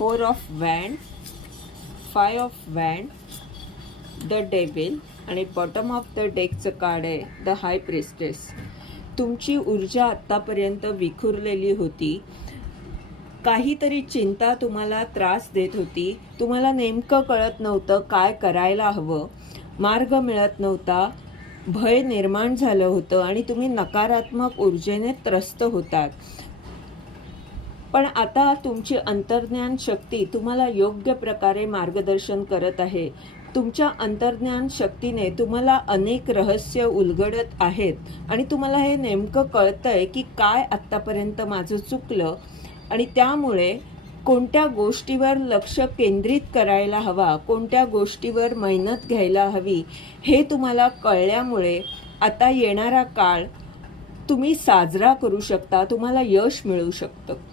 4 of वॅन्ड, 5 of वॅन्ड, the devil आणि bottom of the डेकचं card आहे the high priestess. तुमची ऊर्जा आत्तापर्यंत विखुरलेली होती. काहीतरी चिंता तुम्हाला त्रास देत होती. तुम्हाला नेमकं कळत नव्हतं काय करायला हवं, मार्ग मिळत नव्हता, भय निर्माण झालं होतं आणि तुम्ही नकारात्मक ऊर्जेने त्रस्त होतात. पण आता तुमची अंतर्ज्ञान शक्ती तुम्हाला योग्य प्रकारे मार्गदर्शन करत आहे. तुमच्या अंतर्ज्ञान शक्तीने तुम्हाला अनेक रहस्य उलगडत आहेत आणि तुम्हाला हे नेमकं कळतंय की काय आत्तापर्यंत माझं चुकलं आणि त्यामुळे कोणत्या गोष्टीवर लक्ष केंद्रित करायला हवा, कोणत्या गोष्टीवर मेहनत घ्यायला हवी हे तुम्हाला कळल्यामुळे आता येणारा काळ तुम्ही साजरा करू शकता, तुम्हाला यश मिळू शकतं.